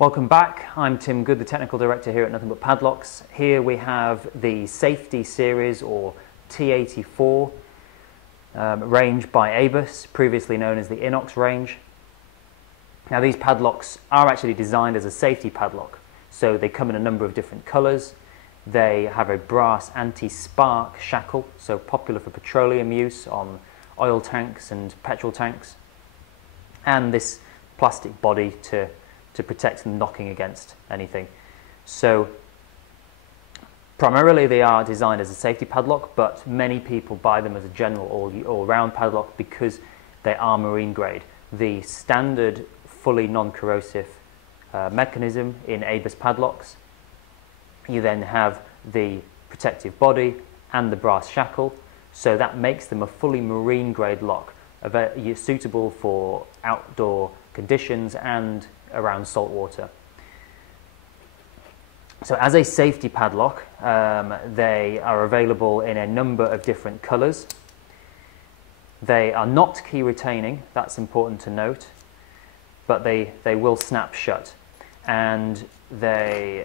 Welcome back. I'm Tim Good, the Technical Director here at Nothing But Padlocks. Here we have the Safety Series, or T84 range by ABUS, previously known as the Inox range. Now these padlocks are actually designed as a safety padlock, so they come in a number of different colours. They have a brass anti-spark shackle, so popular for petroleum use on oil tanks and petrol tanks, and this plastic body to protect them knocking against anything. So primarily they are designed as a safety padlock, but many people buy them as a general all-round padlock because they are marine grade. The standard fully non-corrosive mechanism in ABUS padlocks, you then have the protective body and the brass shackle, so that makes them a fully marine grade lock, suitable for outdoor conditions and around salt water. So as a safety padlock, they are available in a number of different colours. They are not key retaining, that's important to note, but they will snap shut. And for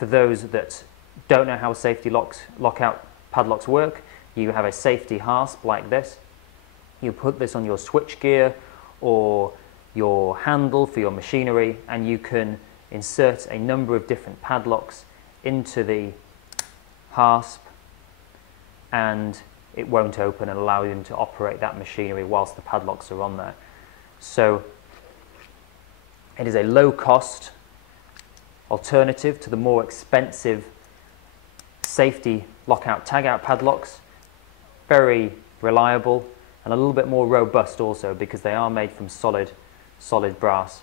those that don't know how safety lockout padlocks work, you have a safety hasp like this. You put this on your switch gear or your handle for your machinery, and you can insert a number of different padlocks into the hasp, and it won't open and allow you to operate that machinery whilst the padlocks are on there. So it is a low-cost alternative to the more expensive safety lockout tagout padlocks. Very reliable and a little bit more robust also, because they are made from solid brass.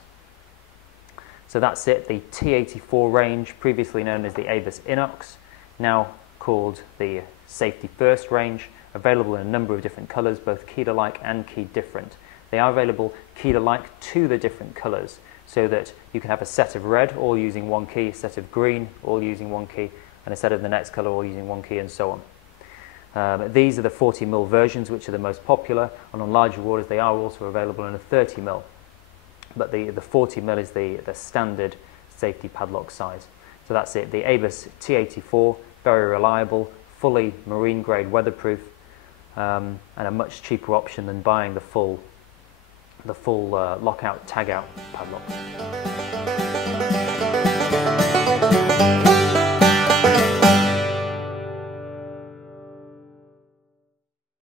So that's it, the T84 range, previously known as the ABUS Inox, now called the Safety First range, available in a number of different colours, both keyed alike and keyed different. They are available keyed alike to the different colours, so that you can have a set of red all using one key, a set of green all using one key, and a set of the next colour all using one key, and so on. These are the 40mm versions, which are the most popular, and on larger orders they are also available in a 30mm. But the 40mm is the standard safety padlock size. So that's it, the ABUS T84, very reliable, fully marine grade weatherproof, and a much cheaper option than buying the full lockout tagout padlock.